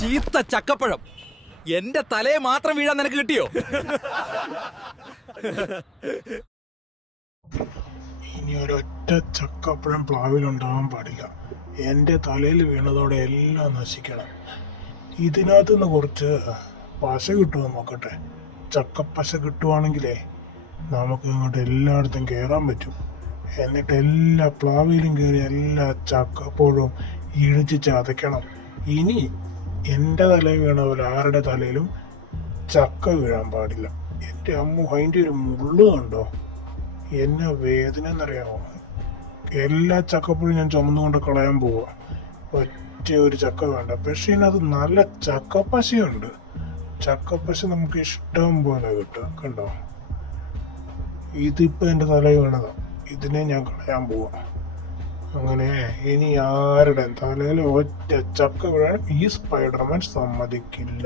ചീത്ത ചക്കപ്പഴം. എന്റെ തലയെ മാത്രം വീഴാൻ നിനക്ക് കിട്ടിയോ? ഇനി ഒരൊറ്റ ചക്കപ്പഴം പ്ലാവിൽ ഉണ്ടാവാൻ പാടില്ല. എന്റെ തലയിൽ വീണതോടെ എല്ലാം നശിക്കണം. ഇതിനകത്ത് നിന്ന് കുറച്ച് പശ കിട്ടുമോ നോക്കട്ടെ. ചക്കപ്പശ കിട്ടുവാണെങ്കിലേ നമുക്ക് ഇങ്ങോട്ട് എല്ലായിടത്തും കയറാൻ പറ്റും. എന്നിട്ട് എല്ലാ പ്ലാവിലും കയറി എല്ലാ ചക്കപ്പോഴും ഇടിച്ച് ചതയ്ക്കണം. ഇനി എന്റെ തലയിൽ വീണ പോലെ ആരുടെ തലയിലും ചക്ക വീഴാൻ പാടില്ല. എന്റെ അമ്മ അതിന്റെ ഒരു മുള്ളു കണ്ടോ? എന്നെ വേദന എന്നറിയാമോ എല്ലാ ചക്കപ്പുഴും ഞാൻ ചുമന്നുകൊണ്ട് കളയാൻ പോവാ. ഒറ്റ ഒരു ചക്ക വേണ്ട. പക്ഷേ നല്ല ചക്കപ്പശയുണ്ട്. ചക്കപ്പശ നമുക്ക് ഇഷ്ടം പോലെ കിട്ടും കണ്ടോ? ഇതിപ്പോ എന്റെ തലയിൽ വീണതാണ് ഇതിനെ ഞാൻ കളയാൻ പോവാ. അങ്ങനെ ഇനി ആരുടെ തലയിൽ ഒറ്റ ചക്ക വീഴാൻ ഈ സ്പൈഡർമാൻ സമ്മതിക്കില്ല.